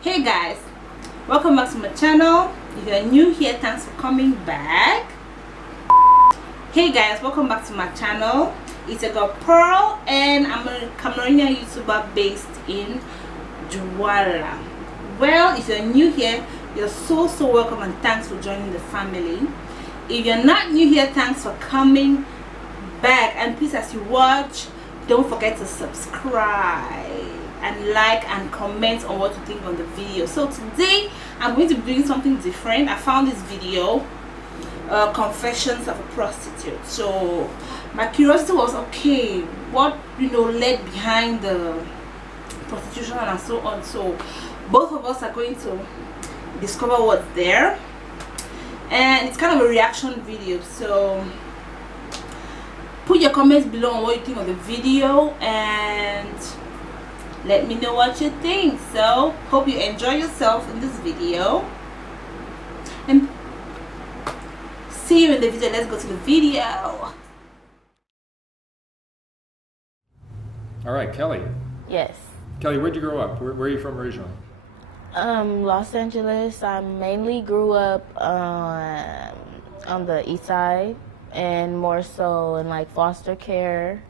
Hey guys, welcome back to my channel. If you're new here, thanks for coming back. Hey guys, welcome back to my channel. It's a girl Pearl and I'm a Cameroonian YouTuber based in Douala. Well, if you're new here, you're so welcome and thanks for joining the family. If you're not new here, thanks for coming back, and please, as you watch, don't forget to subscribe and like and comment on what you think on the video. So today I'm going to be doing something different. I found this video, confessions of a prostitute. So my curiosity was, okay, what led behind the prostitution and so on. So both of us are going to discover what's there, and it's kind of a reaction video. So put your comments below on what you think of the video and let me know what you think. So hope you enjoy yourself in this video and see you in the video. Let's go to the video. All right, Kelly. Yes. Kelly, where'd you grow up? Where are you from originally? Los Angeles. I mainly grew up on the east side, and more so in like foster care,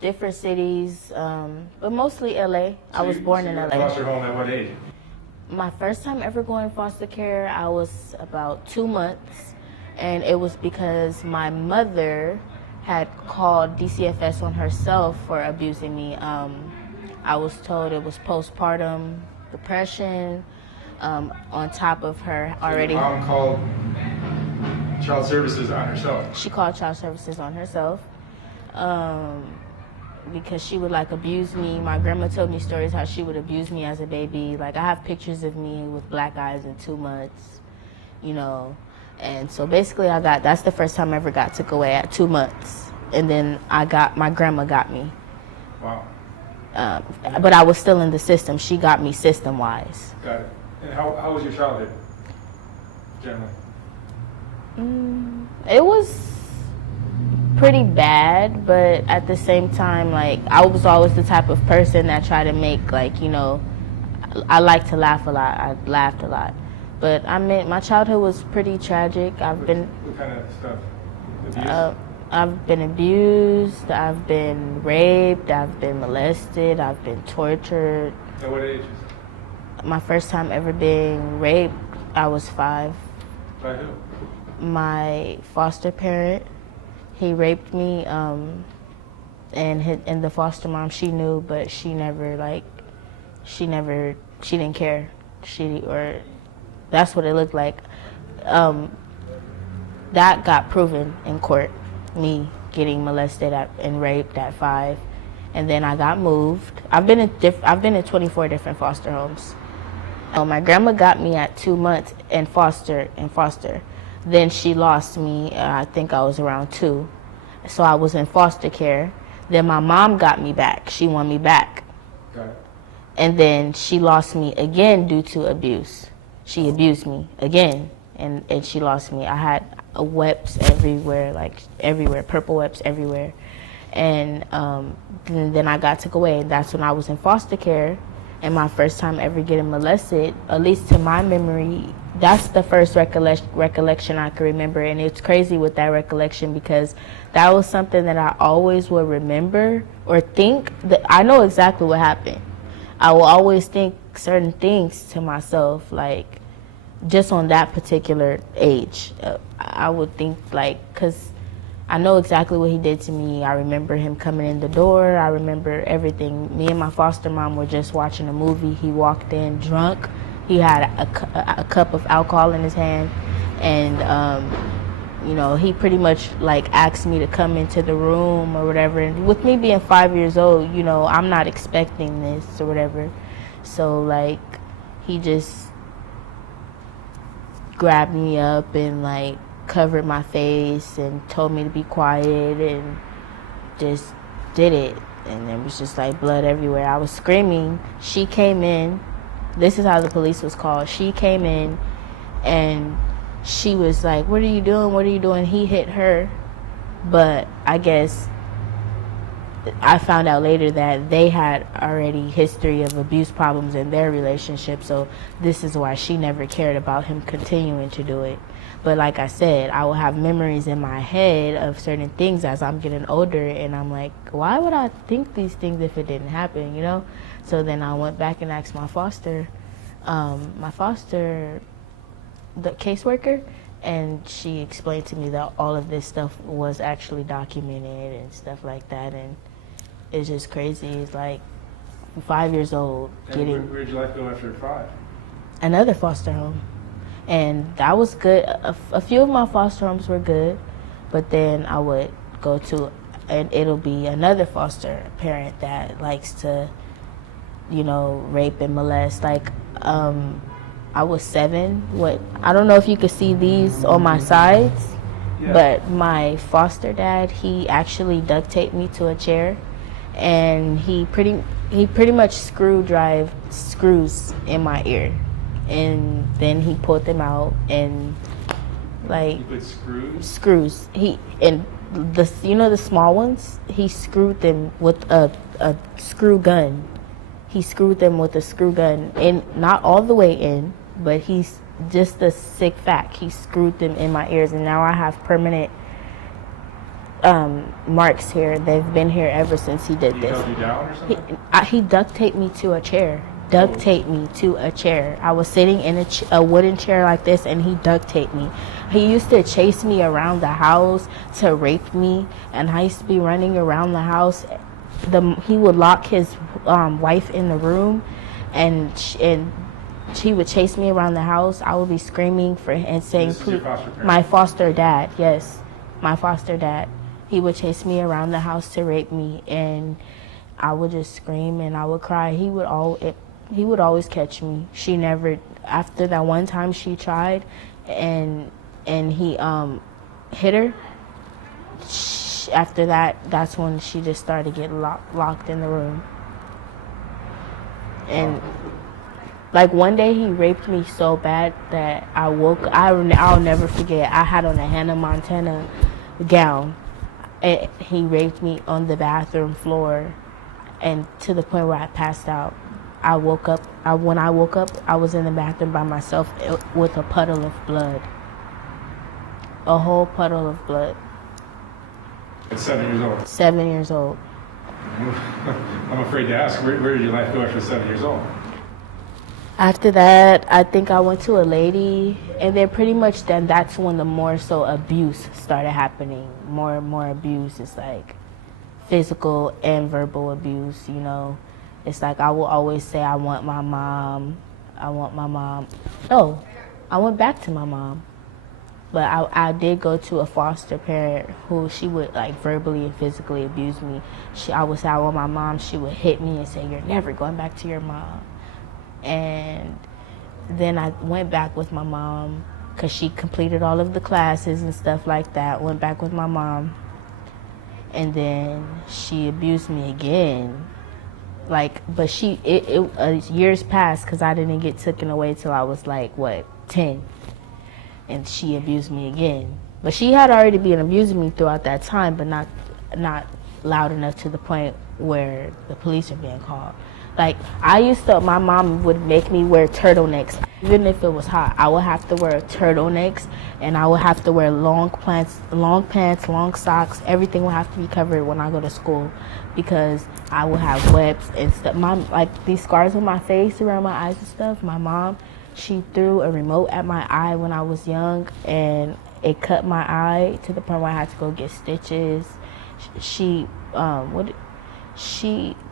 different cities, but mostly LA. I was born in LA. Foster home at what age? My first time ever going to foster care, I was about 2 months, and it was because my mother had called DCFS on herself for abusing me. I was told it was postpartum depression, on top of her already. Your mom called child services on herself. She called child services on herself because she would like abuse me. My grandma told me stories how she would abuse me as a baby. Like, I have pictures of me with black eyes in 2 months, And so basically that's the first time I ever got took away at 2 months. And then my grandma got me. Wow. But I was still in the system. She got me system-wise. Got it. And how was your childhood, generally? It was pretty bad, but at the same time, like, I was always the type of person that tried to make, like, I like to laugh a lot. I laughed a lot. But my childhood was pretty tragic. What kind of stuff? Abuse? I've been abused, I've been raped, I've been molested, I've been tortured. At what ages? My first time ever being raped, I was 5. By who? My foster parent, he raped me, and the foster mom, she knew, but she didn't care. That's what it looked like. That got proven in court, me getting molested and raped at 5, and then I got moved. I've been in 24 different foster homes. My grandma got me at 2 months in foster. Then she lost me, I think I was around 2. So I was in foster care. Then my mom got me back. She won me back. Got it. And then she lost me again due to abuse. She abused me again, and she lost me. I had webs everywhere, like everywhere, purple webs everywhere. And then I got took away, and that's when I was in foster care. And my first time ever getting molested, at least to my memory, that's the first recollection I can remember. And it's crazy with that recollection because that was something that I always would remember or think that I know exactly what happened. I will always think certain things to myself, like just on that particular age. I would think, like, because I know exactly what he did to me. I remember him coming in the door. I remember everything. Me and my foster mom were just watching a movie. He walked in drunk. He had a cup of alcohol in his hand, and he pretty much like asked me to come into the room or whatever. And with me being 5 years old, I'm not expecting this or whatever. So like, he just grabbed me up and like covered my face and told me to be quiet and just did it. And there was just like blood everywhere. I was screaming. She came in. This is how the police was called. She came in and she was like, "What are you doing? What are you doing?" He hit her, but I guess I found out later that they had already history of abuse problems in their relationship, so this is why she never cared about him continuing to do it. But like I said, I will have memories in my head of certain things as I'm getting older, and I'm like, why would I think these things if it didn't happen, you know? So then I went back and asked my foster, the caseworker, and she explained to me that all of this stuff was actually documented and stuff like that, and it's just crazy. It's like 5 years old And where'd your life go after 5? another foster home. And that was good. A few of my foster homes were good, but then I would go to, and it'll be another foster parent that likes to, you know, rape and molest. Like, I was 7. I don't know if you could see these on my sides, Yeah. but my foster dad, he actually duct taped me to a chair, and he pretty much drive screws in my ear, and then he pulled them out and like You put screws? screws. The small ones, he screwed them with a screw gun. He screwed them with a screw gun, and not all the way in, but he's just a sick fact. He screwed them in my ears, and now I have permanent marks here. They've been here ever since he did He this. held you down or something? He duct taped me to a chair. Duct taped me to a chair. I was sitting in a wooden chair like this, and he duct taped me. He used to chase me around the house to rape me, and I used to be running around the house. He would lock his wife in the room, and she would chase me around the house. I would be screaming and saying, This is your foster parent? my foster dad, yes, my foster dad. He would chase me around the house to rape me, and I would just scream and I would cry. He would always catch me. She never. After that one time she tried, and he hit her. After that, that's when she just started getting locked in the room. And like one day he raped me so bad that I'll never forget. I had on a Hannah Montana gown, and he raped me on the bathroom floor, and to the point where I passed out. When I woke up, I was in the bathroom by myself with a puddle of blood. A whole puddle of blood. At 7 years old? 7 years old. I'm afraid to ask, where did your life go after 7 years old? After that, I think I went to a lady, and then pretty much then that's when the more so abuse started happening. More and more abuse. It's like physical and verbal abuse, you know. It's like I will always say, I want my mom. No, I went back to my mom. But I did go to a foster parent who she would like verbally and physically abuse me. I would say I want my mom. She would hit me and say, you're never going back to your mom. And then I went back with my mom because she completed all of the classes and stuff like that. Went back with my mom. And then she abused me again. But years passed because I didn't get taken away till I was 10. And she abused me again. But she had already been abusing me throughout that time, but not loud enough to the point where the police are being called. My mom would make me wear turtlenecks. Even if it was hot, I would have to wear turtlenecks, and I would have to wear long pants, long socks. Everything would have to be covered when I go to school because I would have webs and stuff. These scars on my face, around my eyes and stuff, my mom, she threw a remote at my eye when I was young, and it cut my eye to the point where I had to go get stitches. She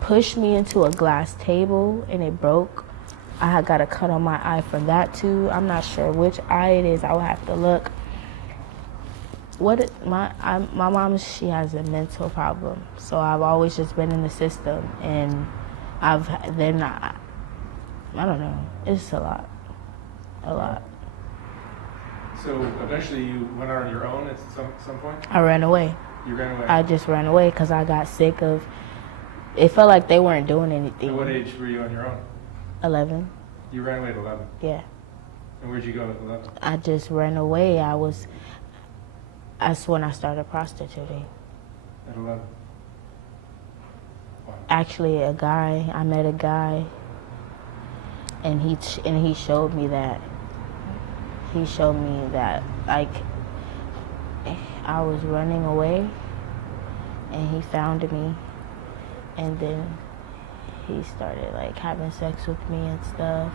pushed me into a glass table, and it broke. I had got a cut on my eye from that too. I'm not sure which eye it is. I would have to look. My mom, she has a mental problem, so I've always just been in the system, and I don't know. It's a lot. So eventually you went out on your own at some point? I ran away. You ran away? I just ran away because I got sick of. It felt like they weren't doing anything. At what age were you on your own? 11. You ran away at 11? Yeah. And where'd you go at 11? I just ran away. That's when I started prostituting. At 11? actually a guy. I met a guy, and he showed me that. He showed me that, like, I was running away, and he found me, and then he started like having sex with me and stuff,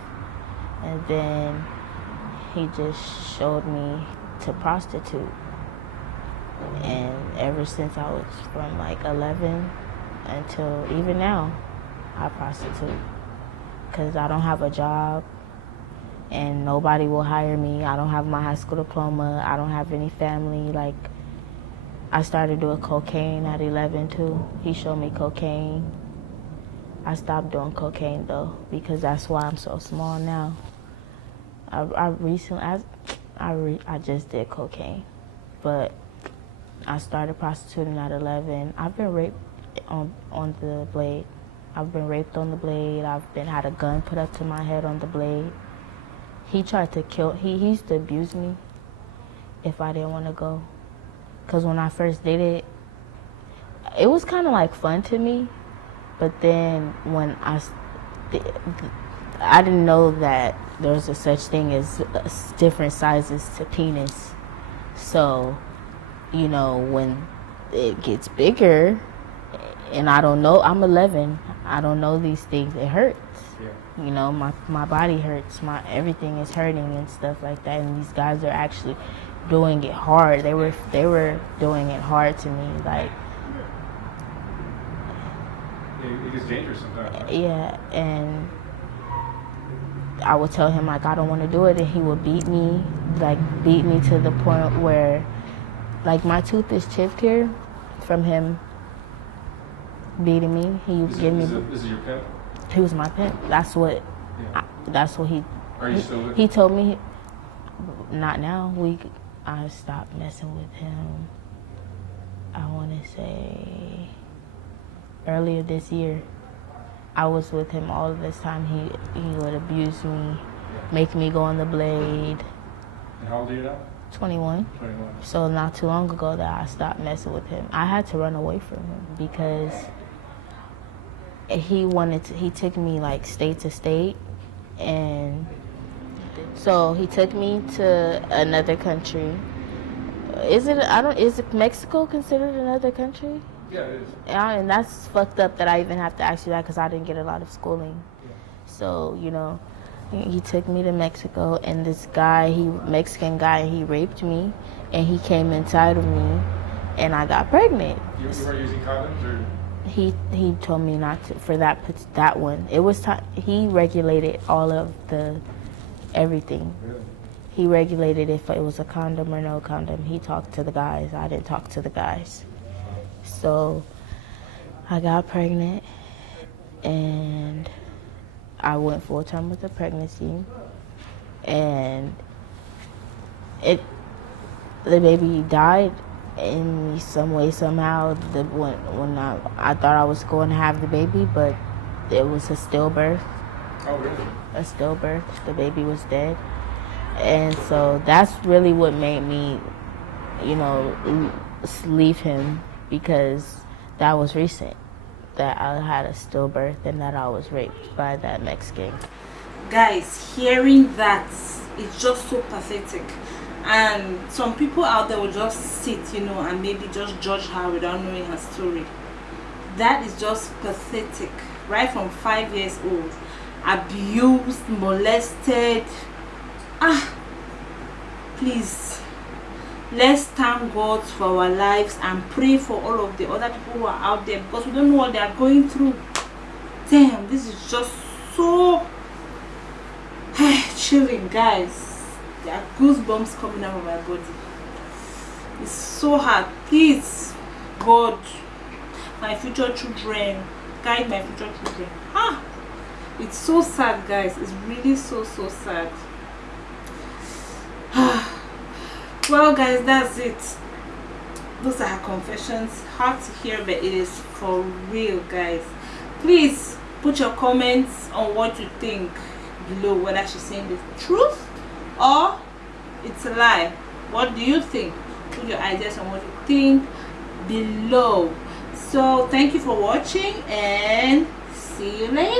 and then he just showed me to prostitute. And ever since I was from like 11 until even now, I prostitute because I don't have a job and nobody will hire me. I don't have my high school diploma. I don't have any family. Like, I started doing cocaine at 11 too. He showed me cocaine. I stopped doing cocaine though because that's why I'm so small now. I just did cocaine, but I started prostituting at 11. I've been raped on the blade. I've been raped on the blade. Had a gun put up to my head on the blade. He tried to kill. He used to abuse me if I didn't want to go. Cause when I first did it, it was kind of like fun to me. But then when I didn't know that there was a such thing as different sizes to penis. So, you know, when it gets bigger, and I don't know, I'm 11, I don't know these things, it hurts. Yeah. You know, my body hurts, everything is hurting and stuff like that, and these guys are actually doing it hard. They were doing it hard to me, like. It gets dangerous sometimes. Right? Yeah, and I would tell him, like, I don't want to do it, and he would beat me to the point where, like, my tooth is chipped here from him beating me. He would give me. This is your pimp? He was my pimp. That's what. Yeah. That's what he. Are you still with him? He told me. Not now. I stopped messing with him. I want to say earlier this year. I was with him all of this time. He would abuse me, make me go on the blade. And how old are you now? 21. 21. So not too long ago that I stopped messing with him. I had to run away from him because he took me like state to state, and so he took me to another country. Is Mexico considered another country? Yeah, it is. And that's fucked up that I even have to ask you that because I didn't get a lot of schooling. Yeah. So, you know, he took me to Mexico, and this guy, Mexican guy, he raped me, and he came inside of me, and I got pregnant. You weren't using condoms, or? He told me not to for that one. It was he regulated all of everything. Really? He regulated if it was a condom or no condom. He talked to the guys. I didn't talk to the guys. So I got pregnant, and I went full time with the pregnancy, and the baby died in some way somehow. When I thought I was going to have the baby, but it was a stillbirth. Oh, really? A stillbirth. The baby was dead, and so that's really what made me, you know, leave him, because that was recent, that I had a stillbirth and that I was raped by that Mexican. Guys, hearing that is just so pathetic, and some people out there will just sit, you know, and maybe just judge her without knowing her story. That is just pathetic. Right from 5 years old, abused, molested. Please, let's thank God for our lives and pray for all of the other people who are out there, because we don't know what they are going through. Damn, this is just so chilling, guys. There are goosebumps coming out of my body. It's so hard. Please, God, my future children, guide my future children. It's so sad, guys. It's really so sad. Well, guys, that's it. Those are her confessions. Hard to hear, but it is for real, guys. Please put your comments on what you think below, whether she's saying the truth or it's a lie. What do you think? Put your ideas on what you think below. So thank you for watching and see you later.